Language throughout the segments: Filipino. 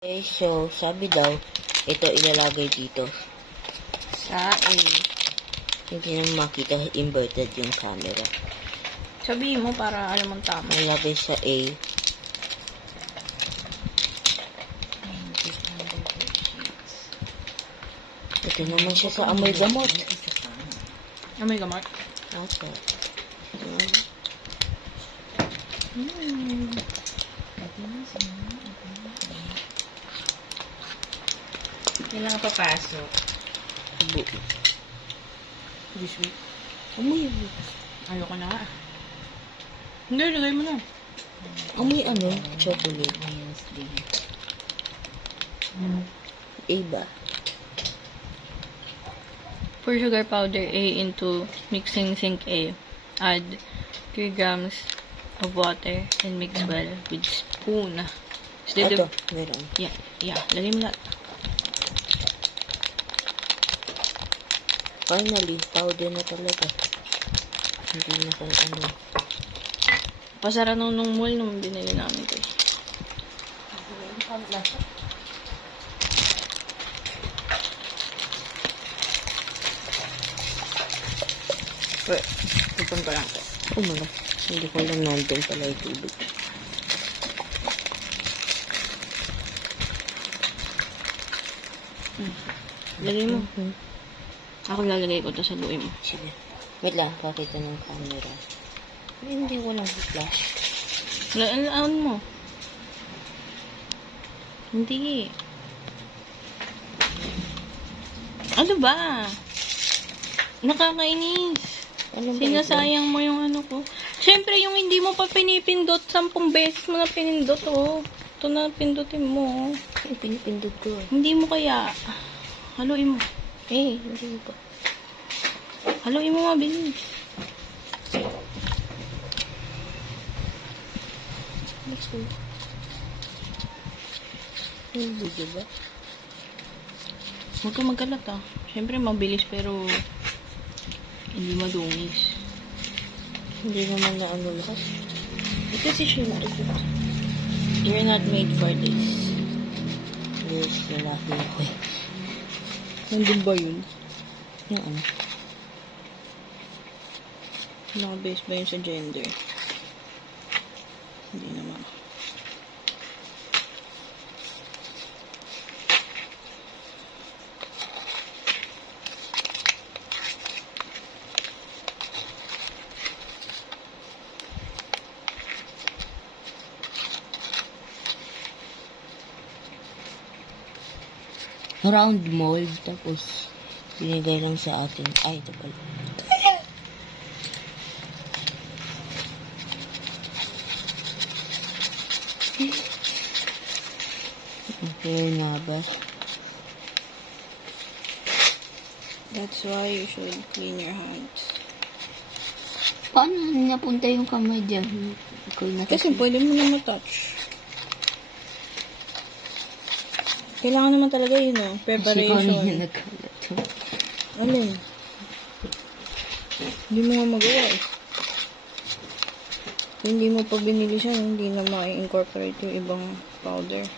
Okay, so sabi daw, ito ilalagay dito. Sa A. Hindi na makita inverted yung camera. Sabihin mo para alam mong tama. Nilagay sa A. Ito naman siya sa amoy gamot. Amoy gamot. Opo. Kailangan papasok. Ubo. This week. Amoy ubo. Ayoko na nga. Hindi, lagay mo na. Amoy ano? Chocolate. Wednesday. A ba? Pour sugar powder A into mixing sink A. Add 3 grams of water and mix well with spoon. Instead Ito, of... meron. Yeah. Lagay mo lahat. Finally, powder na talaga. Hindi na kung ano. Pasara nung mall nung binili namin ito. Wait, ipon ko lang ito. Oh my God. Hindi ko alam nandun pala yung tubig. Lagay mo. Ako lalagay ko ito sa luwi mo. Sige. Wait lang, pakita ng camera. Hindi ko lang flash. Lalaan mo. Hindi. Ano ba? Nakakainis. Ano ba Sinasayang mo yung ano ko. Siyempre, yung hindi mo pa pinipindot, 10 beses mo na pinindot, oh. Ito na pindutin mo, oh. Ay, pinipindot ko. Hindi mo kaya. Haluin mo. Hindi ko. Haluin mo mabilis. Next one. Hindi ba? Huwag ka magkalat, ah. Siyempre, mabilis, pero hindi madungis. Hindi naman na ano lahat. Ito si Shuna. You're not made for this. Yes, lalaki ako eh. Nandun ba yun? Yung ano? Naka-base ba yun sa gender? Hindi naman. Round mold, tapos binigay lang sa atin. Ay, ito pala. Okay na ba? That's why you should clean your hands. Paano napunta yung kamay dyan? Kasi pwede mo na matouch. Kailangan naman talaga yun, oh. Preparation. yung nagkalat. Alin? Hindi mo nga magawa, eh. Kung hindi mo pa binili siya, hindi na ma-incorporate yung ibang powder.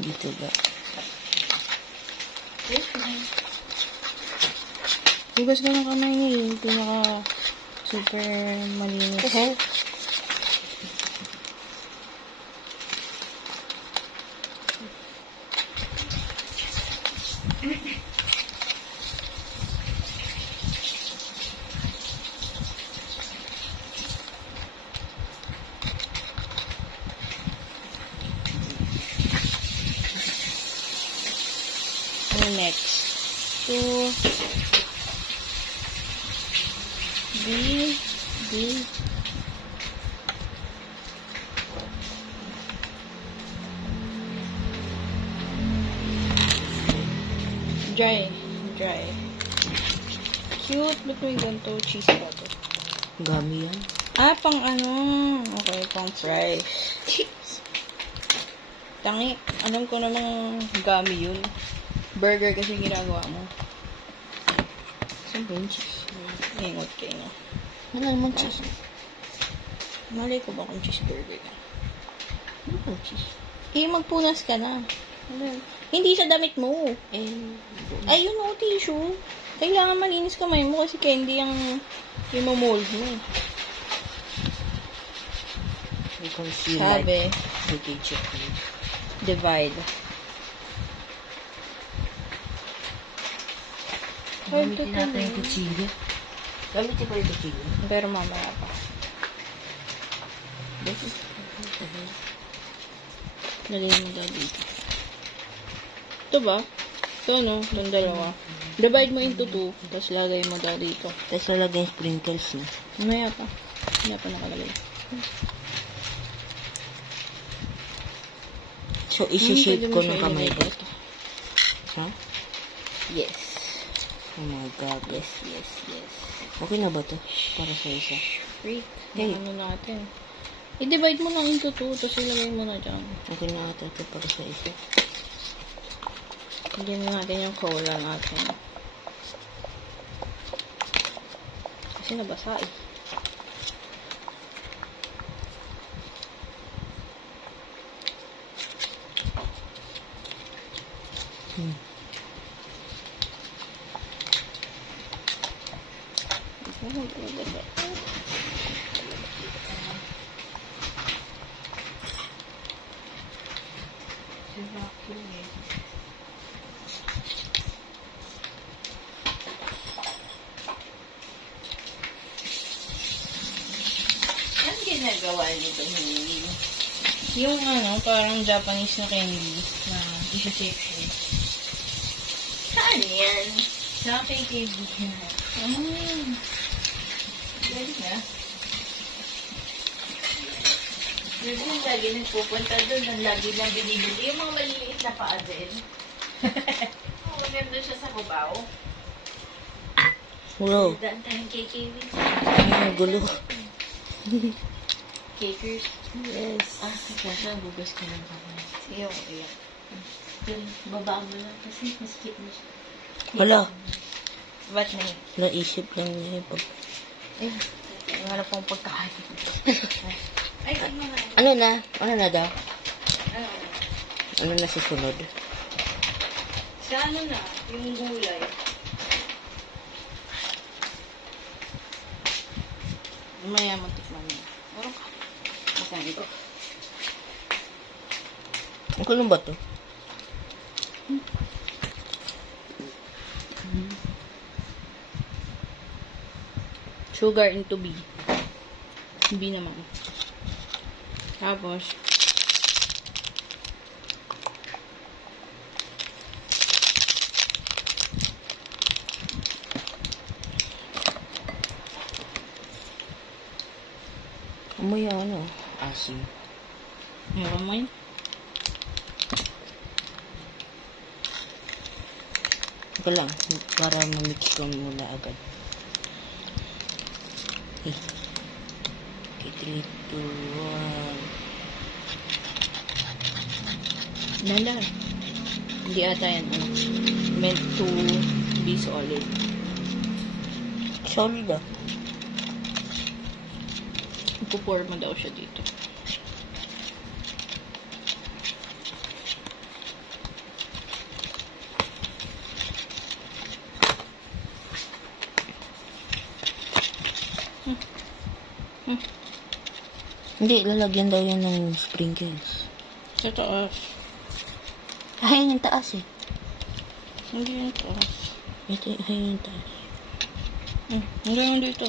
Dito ba? Hugas ka ng kamay niya, yung pinaka super malinis. Okay. Ano next? So, B. Dry. Cute. Ba't may ganito? Cheese ba to? Gami yan. Pang ano? Okay, pang fries. Tangi. Alam ko namang gami yun. Burger kasi ginagawa mo. Saan ba yung cheese? Ingot kayo, no? Ano naman cheese? Malay ko ba kung cheeseburger ka? Ano naman cheese? Magpunas ka na. Hindi sa damit mo. Ayun o, tissue. Kailangan malinis kamay mo kasi candy yung mold mo. We conceal Sabi, like the ketchup. divide. Gamitin natin yung kutsilyo. Gamitin pa yung kutsilyo. Pero mamaya pa. Lagay mo daw dito. Ito ba? Ito, no? Itong dalawa. Divide mo into 2, tapos lagay mo daw dito. Tapos lalagay yung sprinkles na. Mamaya pa. Mamaya pa nakalagay. So, isi-shape Pwede ko mo ng siya kamay ilagay ko. dito. Ha? Yes. Oh my God. Yes, yes, yes. Okay na ba to? Para sa isa. Freak. Hey. Ano natin? I-divide mo lang into 2, tapos ilagay mo na dyan. Okay na ata ito para sa isa. Lagyan na natin yung cola natin. Kasi nabasa eh. Ano ginagawa nito, Hindi? Yung parang Japanese na candy na isa-shape. Saan yan? Sa aking kaibigan. Galing na. Yung lagi nagpupunta doon, ang lagi lang binibili. Yung mga maliliit na paa din. Oo, maganda siya sa Cubao. Wow. Daan tayong KKW. Ang gulo. Cakers. Yes. Kasi bugas ko lang kami. Sige, iyak. Yun, baba mo lang kasi maskip na siya. Wala. Ba't na yun? Naisip lang niya yung pag... Hanap akong pagkain. Ay, tignan na. Ano na? Ano na daw? Ano? Ano na susunod? Sa na, yung gulay. Mamaya matikman mo. Meron ka. Masahin ko. Ano ba to? Sugar into B. B naman. Tapos, Amoy asim. meron mo yun. Ito lang, para ma-mix ko muna agad. Okay, 3, 2, 1. Lala. Hindi ata yan. Meant to be solid. Solid ah. Ipupour mo daw siya dito. Hindi, lalagyan daw yan ng sprinkles. Sa taas. Ay, yung taas eh. Hindi yung taas. Ito, ay, yung taas. Hindi yung dito.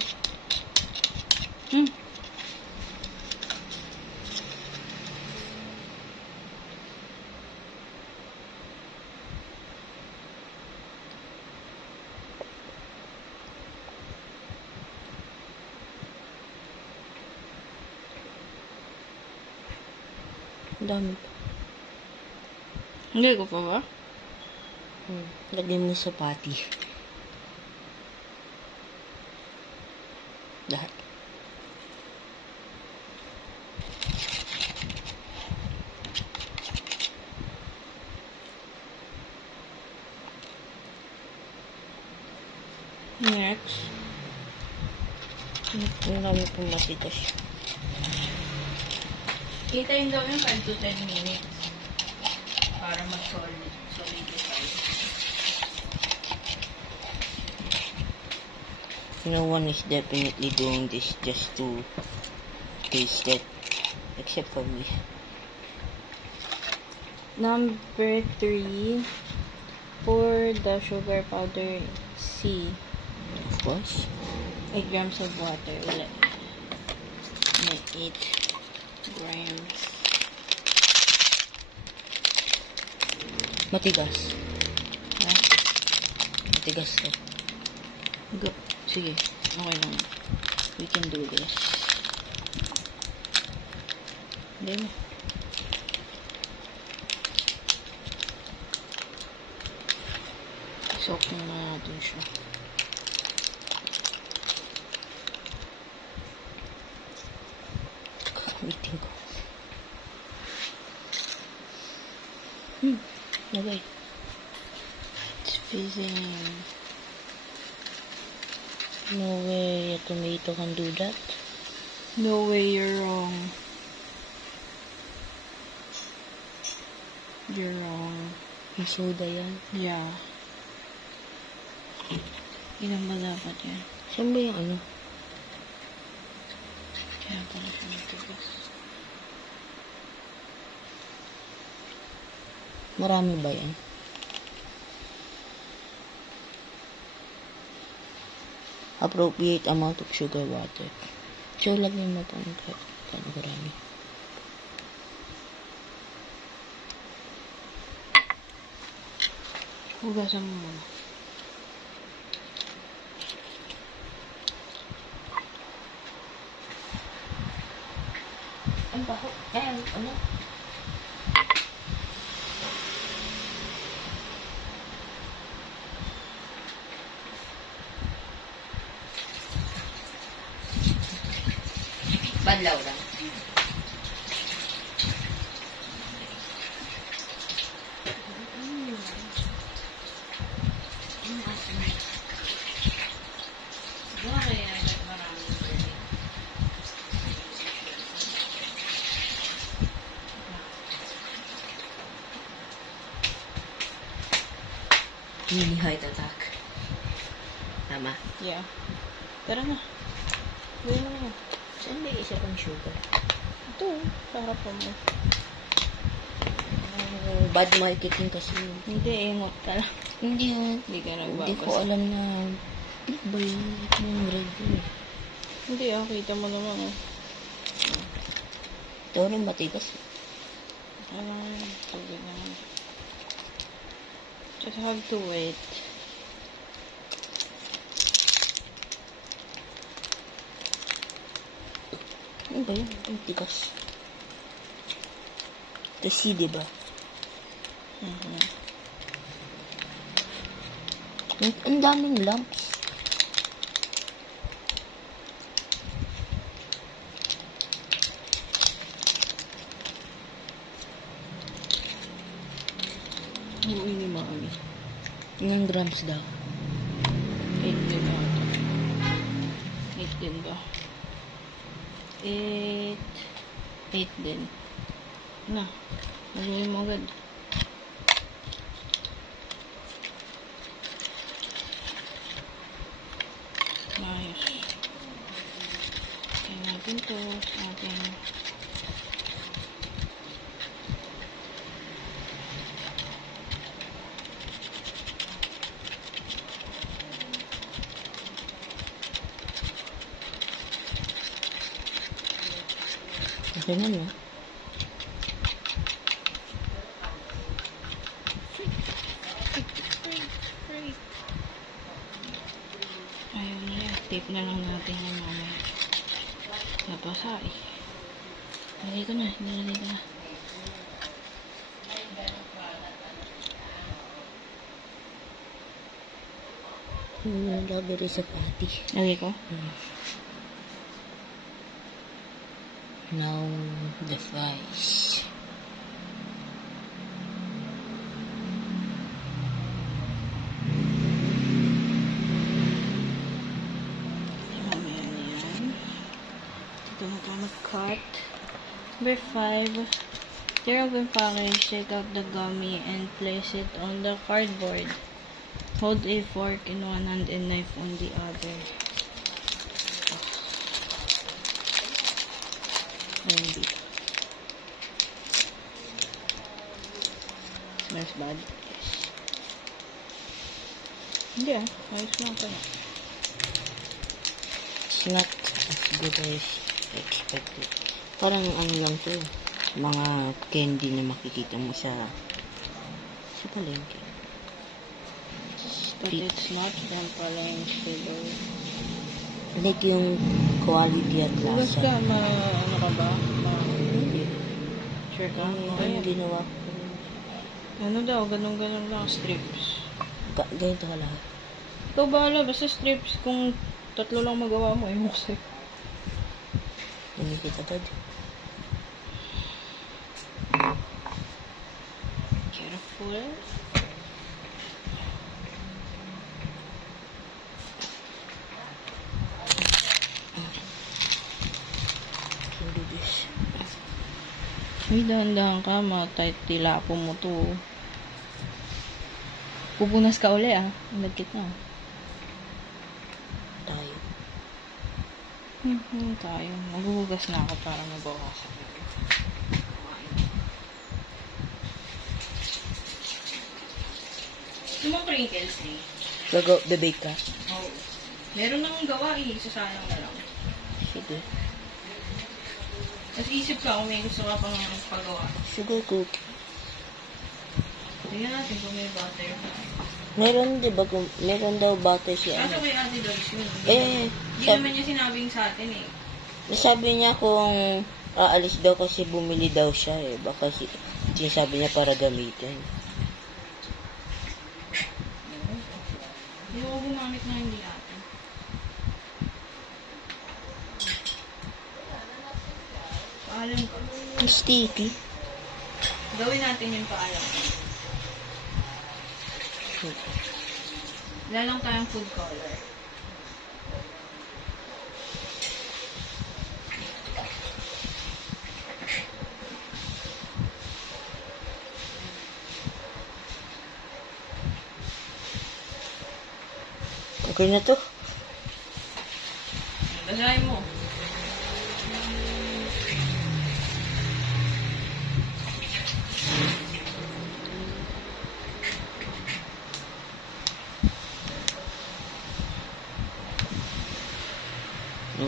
Ang dami pa. Hindi ko pa ba? Lagyan mo sa patty. Lahat. Next. Marami pong matigas. Hintayin daw yung 5 to 10 minutes para mag-solidify. No one is definitely doing this just to taste it. Except for me. Number 3, pour the sugar powder C. Of course. 8 grams of water. Wala. May 8 grams. Matigas. Ha? Matigas to. Go. Sige. Okay lang. We can do this. Hindi na. Soak na natin siya. Waiting ko. Okay. It's fizzing. No way a tomato can do that. No way you're wrong. You're wrong. May soda yan. Yeah. Ilan ba dapat yan? Saan ba yung ano? Kaya pala siya matigas. Marami ba yan? Appropriate amount of sugar water. So, lagyan mo ito ng kano karami. Hugasan mo muna. Ang baho. Ano? Banlaw lang. Siguro kaya maraming burning. Mini heart attack. Tama. Yeah. Tara na. Gawin mo na. Saan may isa pang sugar? Ito, sa harapan mo. Bad marketing kasi. Hindi, ingot ka lang. Hindi Hindi ka Hindi ko nagbabasa. alam na ano ba yun? Ito yung red yun eh. Hindi, kita mo naman. Ito rin matigas. Kailangan tubig naman. Just have to wait. Ano ba yun? Ang tigas. Ito C, diba? Ang daming lumps. Yung ini mami. Ilang grams daw? 8 din ba? 8 din ba? 8 din. Na. Nagawin mo agad. Ayos. Kaya natin to sa ating Okay na, no? ayaw na yan. Tape na lang natin yung mamaya. Napasa eh. Lagay ko na. Nilagay ko na. Lagay sa patty. Lagay ko? Now, the fries. Mamaya na yan. Ito na tayo mag-cut. Number 5. Tear open package, take out the gummy, and place it on the cardboard. Hold a fork in one hand and knife on the other. Hindi. Smells bad. Yes. Hindi ayos lang pala. It's not as good as expected. Parang ano lang to, mga candy na makikita mo sa palengke. But it's not from palengke though. Like yung quality at Bukas lasa. ka, ano ka ba? Hindi. Sure ka? Ano ginawa ko? Ano daw, ganun-ganun lang, strips. Ganito ka lahat. Ikaw bahala, basta strips. Kung 3 lang magawa mo, ayun ko sa'yo. Hindi kita agad. Careful. Can do this. Uy, dahan-dahan ka, ma-tight tilapo mo to. Pupunas ka uli Nagkit na. Tayo. Tayo. Maghuhugas na ako para mabawasan. Yung mga crinkles Bebake ka? Oo. Meron nang gawa isasayang na lang. Sige. Tapos isip ka kung may gusto ka pang pagawa. Sugar cookie. Tingnan natin kung may butter. Meron, di ba? Meron daw butter siya. Kaso kay Ate Doris yun. Hindi Sab- naman niya sinabing sa atin Sabi niya kung aalis daw kasi bumili daw siya Baka sinasabi niya para gamitin. Hindi ako gumamit na hindi atin. Paalam ka. Sticky. Gawin natin yung paalam. Wala lang tayong food color. Okay na to. Basahin mo.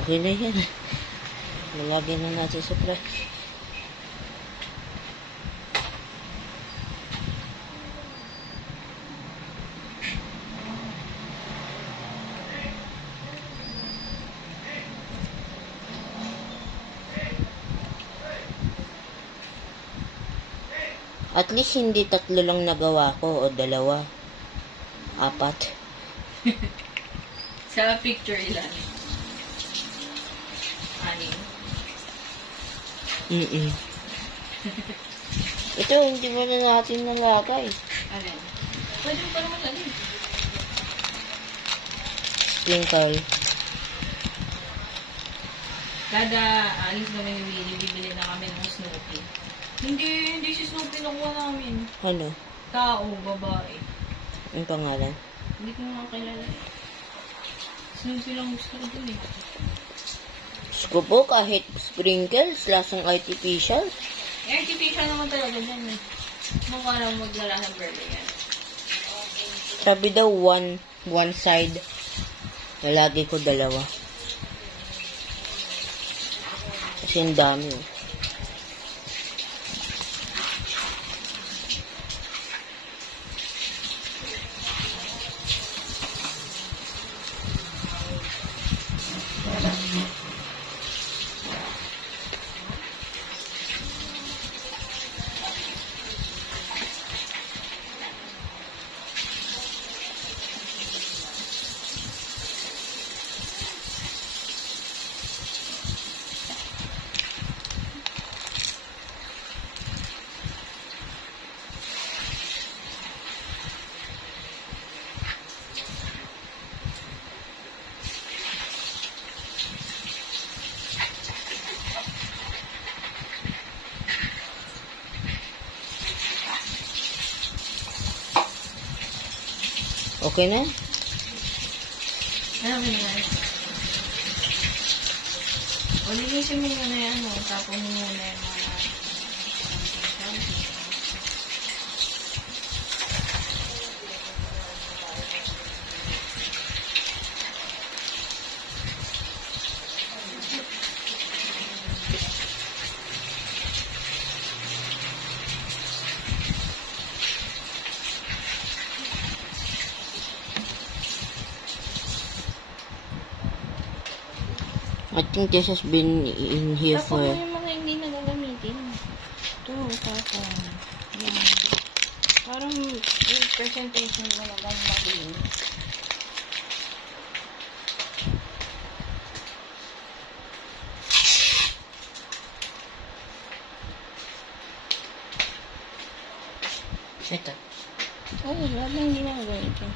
Okay na yan. Lalagyan na natin sa flash. At least hindi 3 lang nagawa ko o 2. 4. Sa picture ilan? 6. Ito, hindi mo na natin nalagay. Alin? Pwede mo pa naman alin. Sprinkle. Kada alis kami bibili na kami ng Snoopy. Hindi si Snoopy nakuha namin. Ano? Tao, babae. Ang pangalan? Hindi ko nga kilala. Snoopy lang gusto ko dun Gusto ko po kahit sprinkles, lasang artificial. Artificial naman talaga dyan Mukha lang maglala ng burger yan. Sabi daw one side. Nalagi ko 2. Kasi ang dami. Okay na? Ano na? O, linisin mo muna yan, o. Tapon mo muna yung mga... I think this has been in here Tapon mo for... yung mga hindi na gagamitin. Ito, tapon. Yan. Parang yung presentation mo naman malinis. Ito. Oo, lahat na hindi na gagamitin.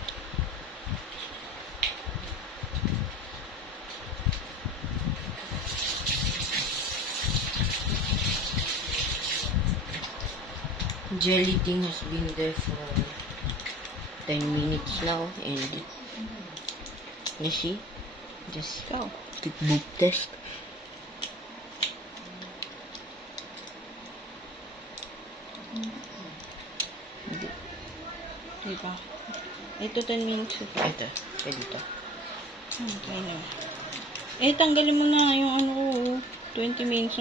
Jelly thing has been there for 10 minutes now, and let's see. Just Go. quick book test. Diba? 8 to 10 minutes. Ito, pwede ito. Okay na. Eh, tanggalin mo na yung ano ko. 20 minutes